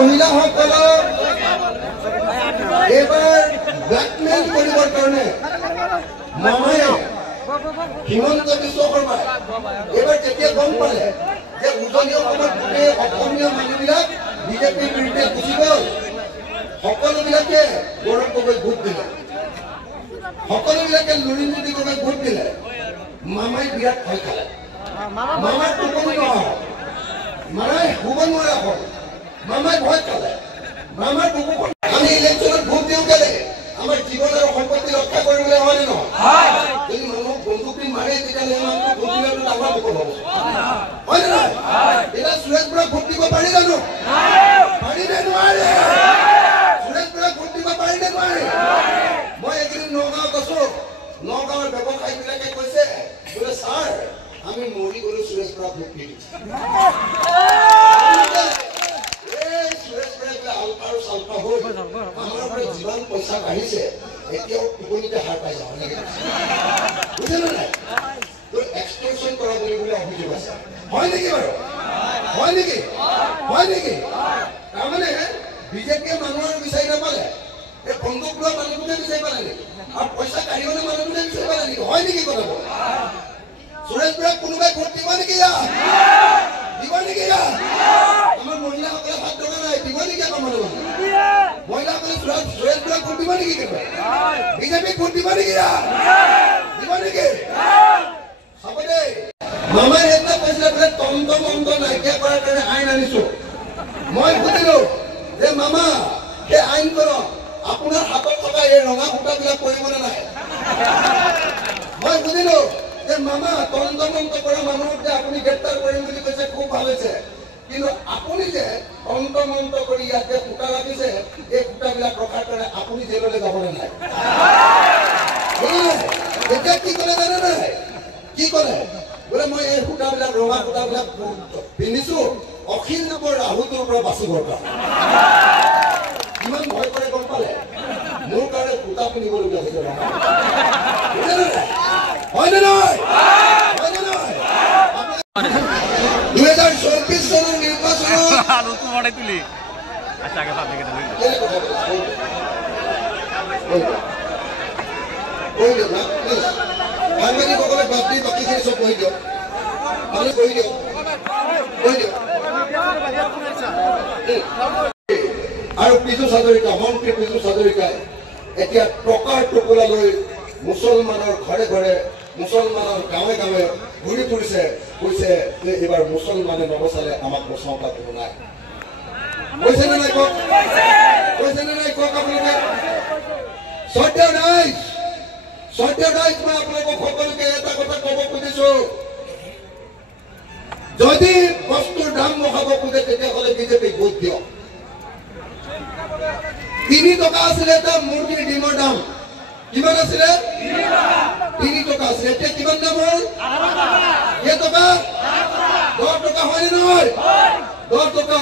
মহিলাসকলক এইবাৰ ব্লেকমেইল কৰিবৰ কাৰণে মামায়ে হিমন্ত বিশ্ব শৰ্মাই এইবাৰ যেতিয়া গম পালে যে উজনি অসমত গোটেই অসমীয়া মানুহবিলাক বিজেপিৰ বিৰুদ্ধে গুচি গ'ল, সকলোবিলাকে গৌৰৱ গগৈক ভোট দিলে, সকলোবিলাকে নৰেন্দ্ৰ গগৈক ভোট দিলে। মামাই বিৰাট ভয় খালে, মামাৰ টোপনি নহ'ল, মামাই শুব নোৱাৰা হ'ল, মামাই ভয় খালে, মামাৰ বুকুখন আমি ইলেকশ্যনত ভোট দিওঁ কেলে আমাৰ জীৱন আৰু সম্পত্তি ৰক্ষা কৰিবলৈ হয়নে নহয়? যদি মানুহক বন্দুক দি মাৰে তেতিয়াহ'লে মানুহক ভোট দিলেতো ডাঙৰ বিপদ হ'ব, হয়নে নহয়? এতিয়া সুৰেশ বৰাক ভোট দিব পাৰি জানো? পাৰি নে নোৱাৰে? সুৰেশ বৰাক ভোট দিব পাৰি নে নোৱাৰে? মই এইকেইদিন নগাঁৱত আছো, নগাঁৱৰ ব্যৱসায়ীবিলাকে কৈছে বোলে ছাৰ আমি মৰি গ'লো সুৰেশ বৰাক ভোট দি দিছোঁ। যিমান পইচা বাঢ়িছে এতিয়াও টোপনিতে হাৰ পাই যাওঁ বুজিছে নাই? এক্সটৰ্চন কৰা বুলি বোলে অভিযোগ আছে, হয় নেকি বাৰু? হয় নেকি? হয় নেকি? তাৰমানে বিজেপিয়ে মানুহৰ বিচাৰি নাপালে, এই বন্দুক লোৱা মানুহটোকে বিচাৰি পালে নেকি? আৰু পইচা কাঢ়িবলৈ মানুহটোকে বিচাৰি পালে নেকি? হয় নেকি কথাটো? সুৰেশ বৰাক কোনোবাই ভোট দিব নেকি? দিব নেকি? আমাৰ মহিলাসকলে হাত ধৰা নাই, দিব নেকি? আমাৰ মানুহ মহিলাসকলে সুৰেশ বৰাক ভোট দিব নেকি? বিজেপিক ভোট দিব নেকি? দিব নেকি? চাব দেই, মামাই সেইদিনা কৈছিলে বোলে তন্ত্ৰ মন্ত্ৰ নাইকিয়া কৰাৰ কাৰণে আইন আনিছো। মই সুধিলো যে মামা সেই আইন কৰক, আপোনাৰ হাতত থকা এই ৰঙা সূতাবিলাক কৰিবনে নাই? মই সুধিলো যে মামা তন্ত্ৰ মন্ত্ৰ কৰা মানুহক যে আপুনি গ্ৰেপ্তাৰ কৰিম বুলি কৈছে, খুব ভাল হৈছে, কিন্তু আপুনি যে তন্ত্ৰ মন্ত্ৰ কৰি ইয়াত যে সূতা ৰাখিছে এই সূতাবিলাক ৰখাৰ কাৰণে আপুনি জেললৈ যাবলৈ নাই। এতিয়া কি ক'লে জানে নাই? কি ক'লে বোলে মই এই সূতাবিলাক ৰঙা সূতাবিলাক পিন্ধিছো অখিল নামৰ ৰাহুটোৰ পৰা বাচিবৰ কাৰণে। ইমান ভয় কৰে গম পালে, মোৰ কাৰণে সূতা পিন্ধিবলগীয়া হৈছে ৰঙা। হয়নে নহয়? হয়নে নহয়? 2024 চনৰ নিৰ্বাচনত সাংবাদিকসকলে বাদ দি বাকীখিনি চব কৈ দিয়ক, আমি কৈ দিয়ক, কৈ দিয়ক। আৰু পিজু হাজৰিকা, মন্ত্ৰী পিজু হাজৰিকাই এতিয়া টকাৰ টোপোলালৈ মুছলমানৰ ঘৰে ঘৰে, মুছলমানৰ গাঁৱে গাঁৱে ঘূৰি ফুৰিছে, কৈছে যে এইবাৰ মুছলমানে নবচালে আমাক বচাওঁ তাত কোনো নাই। কৈছে নে নাই কওক? কৈছে নে নাই কওক আপোনালোকে? শ্ৰদ্ধেয় ৰাইজ, শ্ৰদ্ধেয় ৰাইজ, মই আপোনালোকক সকলোকে এটা কথা ক'ব খুজিছো, যদি বস্তুৰ দাম বঢ়াব খোজে তেতিয়াহ'লে বিজেপিক ভোট দিয়ক। 3 টকা আছিলে এটা মুৰ্গীৰ ডিমৰ দাম, কিমান আছিলে? 3 টকা আছিলে, এতিয়া কিমান দাম হ'ল? কেইটকা? 10 টকা, হয়নে নহয়? 10 টকা।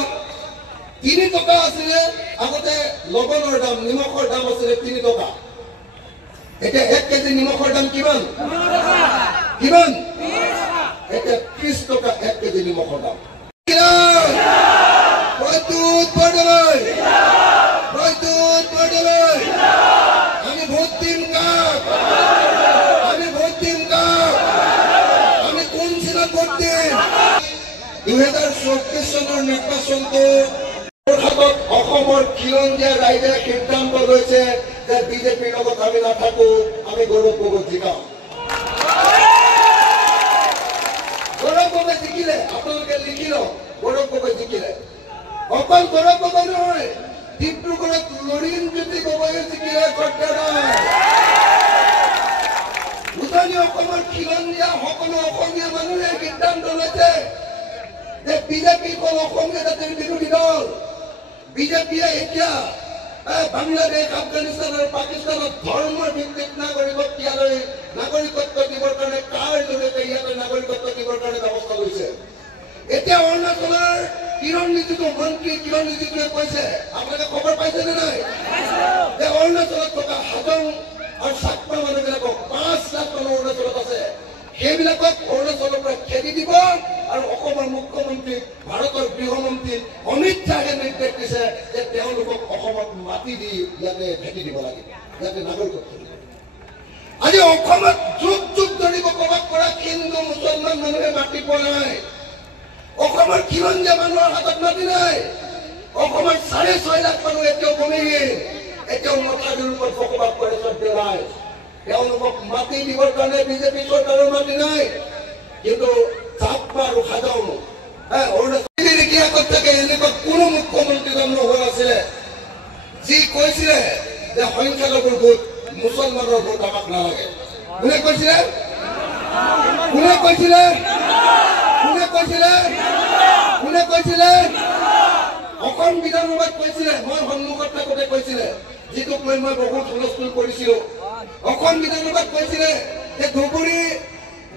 3 টকা আছিলে আগতে লৱণৰ দাম, নিমখৰ দাম আছিলে 3 টকা। এতিয়া 1 কেজি নিমখৰ দাম কিমান? কিমান? এতিয়া 30 টকা 1 কেজি নিমখৰ দাম। আমি ভোট দিম কাক? আমি ভোট দিম কাক? আমি কোন চিনত ভোট দিম? 2024 চনৰ নিৰ্বাচনটো হাতত অসমৰ খিলঞ্জীয়া ৰাইজে সিদ্ধান্ত লৈছে যে বিজেপিৰ লগত আমি নাথাকো, আমি গৌৰৱ গগৈক জিকাম। গৌৰৱ গগৈ জিকিলে, আপোনালোকে লিখিল গৌৰৱ গগৈ জিকিলে। অকল গৌৰৱ গগৈ নহয়, ডিব্ৰুগড়ত নৰেন্দ্ৰজ্যোতি গগৈয়ে জিকিলে। উজনি অসমৰ খিলঞ্জীয়া সকলো অসমীয়া মানুহে সিদ্ধান্ত লৈছে যে বিজেপি হ'ল অসমীয়া জাতিৰ বিৰোধী দল। বিজেপিয়ে এতিয়া বাংলাদেশ, আফগানিস্তান আৰু পাকিস্তানত ধৰ্মৰ ভিত্তিত নাগৰিকত্ব দিবৰ কাৰণে কাৰ জৰিয়তে ইয়াতে নাগৰিকত্ব দিবৰ কাৰণে ব্যৱস্থা লৈছে। এতিয়া অৰুণাচলৰ কিৰণ ৰিজিজু, মন্ত্ৰী কিৰণ ৰিজিজুৱে কৈছে, আপোনালোকে খবৰ পাইছে নে নাই, যে অৰুণাচলত থকা হাজং আৰু চাকমা মানুহবিলাকক 5 লাখ মানুহ অৰুণাচলত আছে, সেইবিলাকক অৰুণাচলৰ পৰা খেদি দিব আৰু অসমৰ মুখ্যমন্ত্ৰী ভাৰতৰ গৃহমন্ত্ৰী অমিত শ্বাহে নিৰ্দেশ দিছে যে তেওঁলোকক অসমত মাটি দি ইয়াতে ভেটি দিব লাগিব, ইয়াতে নাগৰিকত্ব দিব। আজি অসমত যুগ যুগ ধৰি বসবাস কৰা হিন্দু মুছলমান মানুহে মাটি পোৱা নাই। অসমৰ খিলঞ্জীয়া মানুহৰ হাতত মাটি নাই। অসমৰ 6.5 লাখ মানুহ এতিয়াও ভূমিহীন, এতিয়াও মথাউৰিৰ ওপৰত বসবাস কৰে শ্ৰদ্ধেয় ৰাইজ। তেওঁলোকক মাটি দিবৰ কাৰণে বিজেপি চৰকাৰৰ মাটি নাই। কিন্তু চাপা আৰু হাজাও অৰুণাচলৰ ইতিহাসত থাকে এনেকুৱা কোনো মুখ্যমন্ত্ৰী জন্ম হোৱা নাছিলে যি কৈছিলে যে সংখ্যালঘুৰ ভোট, মুছলমানৰ ভোট আমাক নালাগে। কোনে কৈছিলে? কোনে কৈছিলে? কোনে কৈছিলে? কোনে কৈছিলে? অসম বিধানসভাত কৈছিলে, মই সন্মুখত থাকোঁতে কৈছিলে, যিটোক লৈ মই বহুত হুলস্থুল কৰিছিলো। অসম বিধানসভাত কৈছিলে যে ধুবুৰী,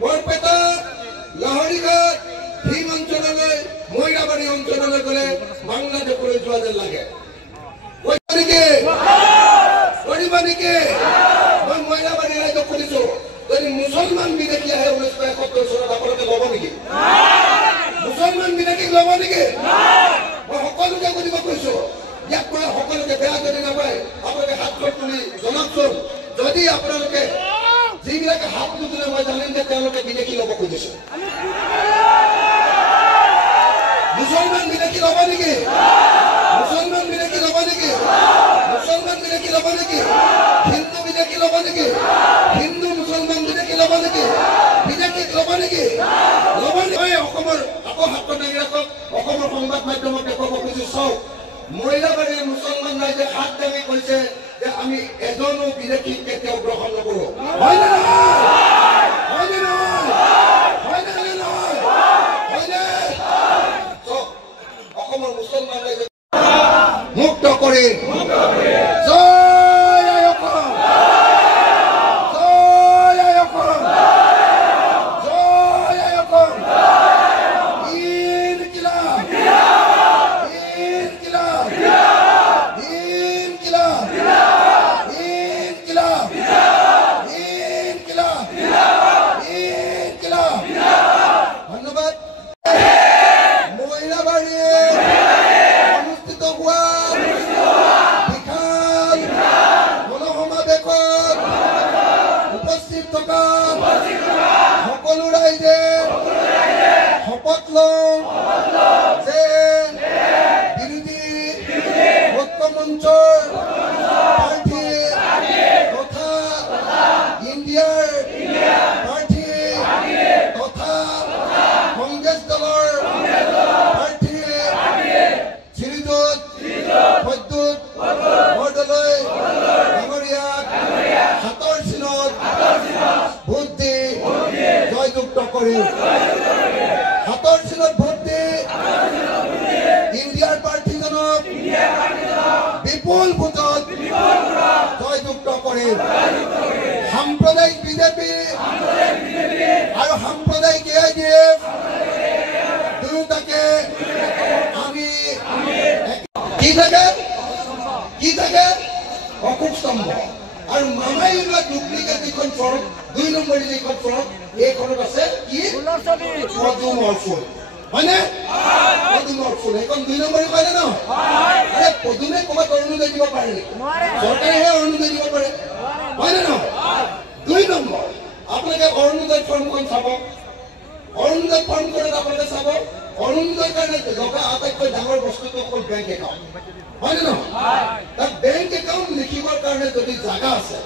বৰপেটা, লাহৰীঘাট, ভীম অঞ্চললৈ, মৈৰাবাৰী অঞ্চললৈ গ'লে বাংলাদেশলৈ যোৱা যেন লাগে। কৈছে নেকি? কৰিব নেকি? মই মৈৰাবাৰী ৰাইজক সুধিছো, যদি মুছলমান বিদেশী আহে 1971 চনত আপোনালোকে ল'ব নেকি? মুছলমান বিদেশীক ল'ব নেকি? মই সকলোকে সুধিব কৈছো, ইয়াত মই সকলোকে বেয়া যদি নাপায় আপোনালোকে হাতখন তুলি জনাওকচোন। যদি আপোনালোকে যিবিলাকে হাত নুতুলে মই জানিম যে তেওঁলোকে বিদেশী ল'ব খুজিছে। মুছলমান বিদেশী ল'ব নেকি? মুছলমান বিদেশী ল'ব নেকি? মুছলমান বিদেশী ল'ব নেকি? হিন্দু বিদেশী ল'ব নেকি? হিন্দু মুছলমান বিদেশী ল'ব নেকি? বিদেশীক ল'ব নেকি? ল'ব নেকি? অসমৰ আকৌ হাতত দাঙি ৰাখক। অসমৰ সংবাদ মাধ্যমক দেখুৱাব খুজিছো, চাওক, মহিলাবাৰীৰ মুছলমান ৰাইজে হাত দাঙি কৈছে যে আমি এজনো বিদেশীক কেতিয়াও গ্ৰহণ নকৰো। হয়নে নহয়? হয়নে নহয়? হয়নে নহয়? হয়নে? অসমৰ মুছলমান ৰাইজে মুক্ত কৰি জয় আই অসম, জয় আই অসম, জয় আই অসম, ইনকিলাব, ইনকিলাব, ইনকিলাব, ইনকিলাব, ইনকিলাব, ইনকিলাব। ধন্যবাদ। মহিলাবাৰীৰ অনুষ্ঠিত হোৱা বিশাল গণসমাৱেশত উপস্থিত থকা সকলো ৰাইজে শপত লওঁ যে বিৰোধী মুখ্যমন্ত্ৰীৰ প্ৰাৰ্থী তথা ইণ্ডিয়াৰ প্ৰাৰ্থী তথা কংগ্ৰেছ দলৰ প্ৰাৰ্থী শ্ৰীযুত প্ৰদ্যুৎ বৰদলৈ ডাঙৰীয়াক হাতৰ চিনত ভোট দি জয়যুক্ত কৰি, হাতৰ চিনত ভোট দি ইণ্ডিয়াৰ প্ৰাৰ্থীজনক বিপুল ভোটত জয়যুক্ত কৰি সাম্প্ৰদায়িক বিজেপি আৰু সাম্প্ৰদায়িক AIDF দুয়োটাকে আমি কি থাকে অশোক স্তম্ভ আৰু মামাই ওলোৱা ডুপ্লিকেট যিখন ফৰ্ম 2 নম্বৰী যিখন ফৰ্ম এইখনত আছে কি পদুমৰ ফুল। হয়নে? পদুমৰ ফুল এইখন 2 নম্বৰী হয়নে নহয়? আৰে পদুমে ক'ৰবাত অৰুণোদয় দিব পাৰে নেকি? চৰকাৰেহে অৰুণোদয় দিব পাৰে। হয়নে নহয়? 2 নম্বৰ আপোনালোকে অৰুণোদয় ফৰ্মখন চাব। অৰুণোদয় ফৰ্মখনত আপোনালোকে চাব, অৰুণোদয়ৰ কাৰণে লগা আটাইতকৈ ডাঙৰ বস্তুটো হ'ল বেংক একাউণ্ট। হয়নে নহয়? তাত বেংক একাউণ্ট লিখিবৰ কাৰণে যদি জাগা আছে,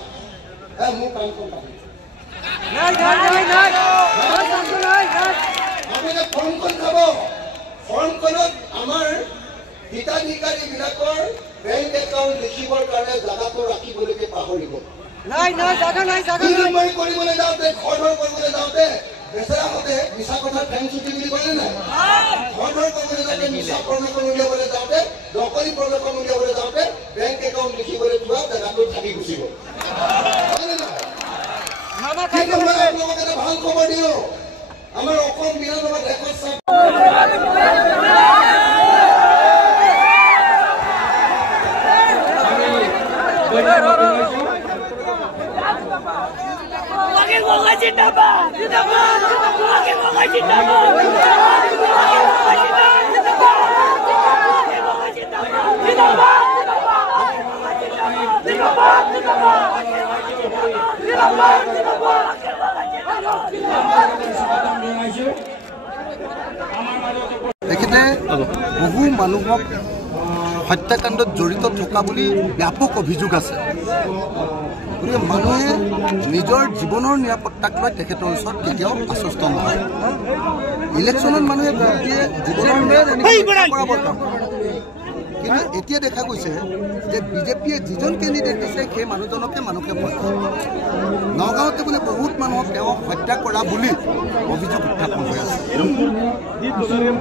মোৰ কামখন আপোনালোকে ফৰ্মখন চাব। ফৰ্মখনত আমাৰ হিতাধিকাৰীবিলাকৰ বেংক একাউণ্ট লিখিবৰ কাৰণে জাগাটো ৰাখিবলৈকে পাহৰি গ'ল। কৰিবলৈ যাওঁতে ঘৰ কৰিবলৈ যাওঁতে বেচেৰাহঁতে মিছা কথা ঠেং চুটি বুলি কলে নাই? ঘৰ কৰিবলৈ যাওঁতে মিছা প্ৰমাণ উলিয়াবলৈ যাওঁতে, নকলি প্ৰমাণ উলিয়াবলৈ যাওঁতে বেংক একাউণ্ট লিখিবলৈ যোৱা জেগাটো থাকি গুচি গ'ল। কিন্তু মই আপোনালোকক এটা ভাল খবৰ দিওঁ, আমাৰ অসম বিধানসভাত এখন তেখেতে বহু মানুহক হত্যাকাণ্ডত জড়িত থকা বুলি ব্যাপক অভিযোগ আছে। গতিকে মানুহে নিজৰ জীৱনৰ নিৰাপত্তাক লৈ তেখেতৰ ওচৰত কেতিয়াও আশ্বস্ত নহয়। ইলেকশ্যনত মানুহে জীৱনৰ নিৰাপত্তা কিন্তু এতিয়া দেখা গৈছে যে বিজেপিয়ে যিজন কেণ্ডিডেট দিছে সেই মানুহজনকে মানুহে ভয় কৰে। নগাঁৱতে বোলে বহুত মানুহক তেওঁক হত্যা কৰা বুলি অভিযোগ উত্থাপন হৈ আছে।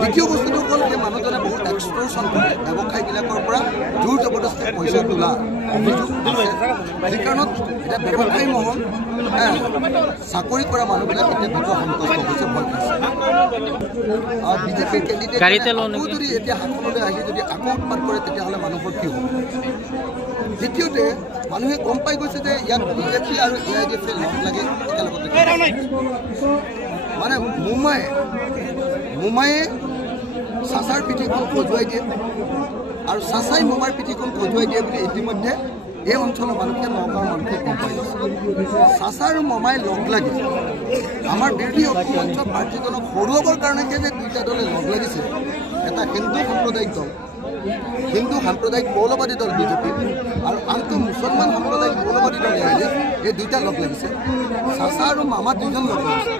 দ্বিতীয় বস্তুটো হ'ল সেই মানুহজনে বহুত এক্সটৰ্চন কৰে, ব্যৱসায়ীবিলাকৰ পৰা জোৰ জবৰদস্তি পইচা তোলা অভিযোগ আছে। যি কাৰণত এতিয়া ব্যৱসায়ী মহল চাকৰি কৰা মানুহবিলাক এতিয়া বিত্ত সন্তুষ্ট হৈছে, ভয় পাইছে। বিজেপিৰ কেণ্ডিডেট যদি এতিয়া শাসনলৈ আহি যদি আকৌ উৎপাত কৰে তেতিয়াহ'লে মানুহৰ কি হ'ব? দ্বিতীয়তে মানুহে গম পাই গৈছে যে ইয়াত বিজেপি আৰু AIDF লগ লাগি একেলগতে মানে মোমায়ে চাচাৰ পিঠিখন খজুৱাই দিয়ে আৰু চাচাই মোমাৰ পিঠিখন খজুৱাই দিয়ে বুলি ইতিমধ্যে এই অঞ্চলৰ মানুহে নগাঁৱৰ মানুহে গম পাই গৈছে। চাচা আৰু মোমাই লগ লাগি আমাৰ বিৰোধী অসম অঞ্চল প্ৰাৰ্থীজনক হৰুৱাবৰ কাৰণেহে যে দুইটা দলে লগ লাগিছে। এটা হিন্দু সাম্প্ৰদায়িক দল, হিন্দু সাম্প্ৰদায়িক মৌলবাদী দল বিজেপি আৰু আনটো মুছলমান সাম্প্ৰদায়িক মৌলবাদী দল AIDF, এই দুইটা লগ লাগিছে। চাচা আৰু মামা দুইজন লগ লাগিছে।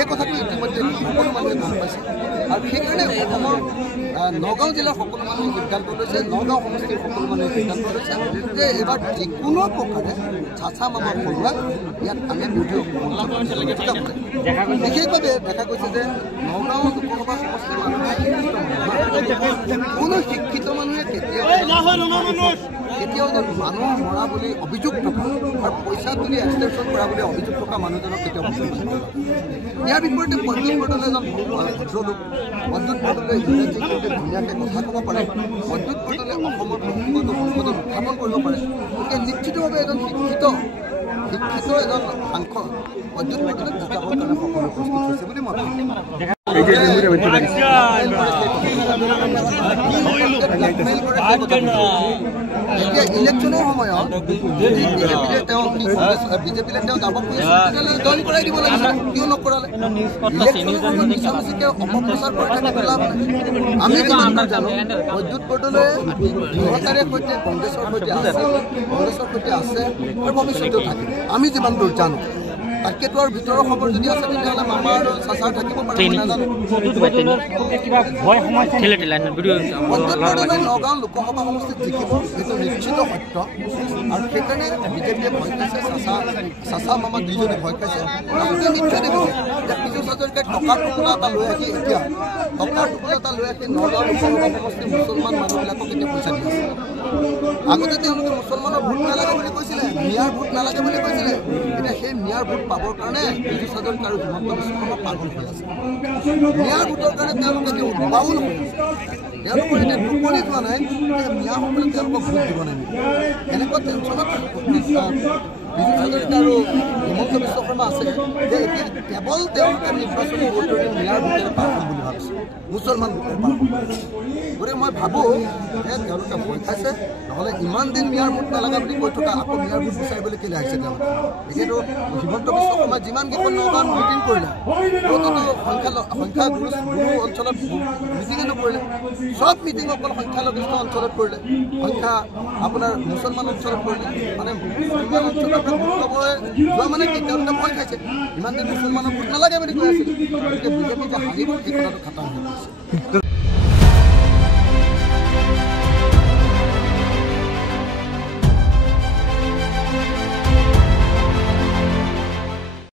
এই কথাটো ইতিমধ্যে সকলো মানুহে গম পাইছে আৰু সেইকাৰণে অসমৰ নগাঁও জিলাৰ সকলো মানুহে সিদ্ধান্ত লৈছে, নগাঁও সমষ্টিৰ সকলো মানুহে সিদ্ধান্ত লৈছে যে এইবাৰ যিকোনো প্ৰকাৰে চাচা মামা পৰুৱা ইয়াত আমি বিৰোধী বিশেষভাৱে দেখা গৈছে যে নগাঁও লোকসভা সমষ্টিৰ মানুহে কোনো শিক্ষিত মানুহে কেতিয়াও যেন মানুহ মৰা বুলি অভিযোগ থকা আৰু পইচা তুলি এক্সটেনশ্যন কৰা বুলি অভিযোগ থকা মানুহজনক কেতিয়াও ইয়াৰ বিপৰীতে পঞ্জীৱ বৰদলৈ এজন ভদ্ৰলোক। পঞ্জীৱ বৰদলৈ ইংৰাজী ধুনীয়াকৈ কথা ক'ব পাৰে। পঞ্জীৱ বৰদলৈ অসমৰ প্ৰসংগত সংসদত উত্থাপন কৰিব পাৰে। গতিকে নিশ্চিতভাৱে এজন শিক্ষিত এজন সাংসদ পঞ্জীৱ বৰদলৈক জিকাবৰ কাৰণে সকলো প্ৰস্তুত হৈছে বুলি মই এতিয়া ইলেকশ্যনৰ সময়ত যদি বিজেপিলে তেওঁ যাব খুজিছে তেতিয়াহ'লে জইন কৰাই দিব লাগিছে, কিয় নকৰালে? ইলেকশ্যনৰ সময়ত মিছামিছিকৈ অপপ্ৰচাৰ কৰি থাকিব লাভ নাই। আমি যিমান জানো প্ৰদ্যুৎ বৰদলৈ দৃঢ়তাৰে সৈতে কংগ্ৰেছৰ সৈতে আছে আৰু ভৱিষ্যতেও থাকিব। আমি যিমান দূৰ জানো তাতকেতো আৰু ভিতৰৰ খবৰ যদি আছে তেতিয়াহ'লে মামা আৰু চাচাৰ থাকিব পাৰে নাজানো। নগাঁও লোকসভা সমষ্টিত জিকিব সেইটো নিশ্চিত সত্য আৰু সেইকাৰণে বিজেপিয়ে ভয় খাইছে, চাচা মামা দুইজনে ভয় খাইছে। আগতে নিশ্চয় দেখিছে যে পীযুষ হাজৰিকাই টকাৰ টুকুৰা এটা লৈ আহি এতিয়া নগাঁও লোকসভা সমষ্টিৰ মুছলমান মানুহবিলাকক এতিয়া পইচা দি আছে। আগতে তেওঁলোকে মুছলমানৰ ভোট নালাগে বুলি কৈছিলে, মিয়াৰ ভোট নালাগে বুলি কৈছিলে। এতিয়া সেই মিয়াৰ ভোট পাবৰ কাৰণে পীযুষ হাজৰিকা আৰু হিমন্ত বিশ্ব শৰ্মা পাগল হৈ আছে। মিয়াৰ ভোটৰ কাৰণে তেওঁলোকে এতিয়া উদ্ভাৱন হৈ আছে। তেওঁলোকৰ এতিয়া টোপনি যোৱা নাই যে মিয়াসকলে তেওঁলোকক ভোট দিব নাই। এনেকুৱা টেনশ্যনত পীযুষ হাজৰিকা আৰু হিমন্ত বিশ্ব শৰ্মা আছে যে এতিয়া কেৱল তেওঁলোকে নিৰ্বাচনী ভোট মিয়াৰ ভোটেৰে পাৰ হ'ম বুলি ভাবিছে, মুছলমান ভোটেৰে পাৰ হ'ম। গতিকে মই ভাবোঁ যে তেওঁলোকে ভয় খাইছে, নহ'লে ইমান দিন মিয়াৰ ভোট নালাগে বুলি কৈ থকা আকৌ মিয়াৰ ভোট বিচাৰিবলৈ কেলৈ আহিছে তেওঁলোকে? এতিয়াতো হিমন্ত বিশ্ব শৰ্মাই যিমানকেইখন নগাঁৱত মিটিং কৰিলে ক'ততো সংখ্যাগুৰু অঞ্চলত মিটিঙে নকৰিলে। সব মিটিং অকল সংখ্যালঘিষ্ঠ অঞ্চলত কৰিলে, আপোনাৰ মুছলমান অঞ্চলত কৰিলে। মানে মুছলমান অঞ্চলৰ ভোট ল'বলৈ যোৱা মানে কি তেওঁলোকে ভয় খাইছে, ইমান দিন মুছলমানৰ ভোট নালাগে বুলি কৈ আছিলে। গতিকে বিজেপি যে হাৰিব সেই কথাটো খাটাং হৈ গৈছে।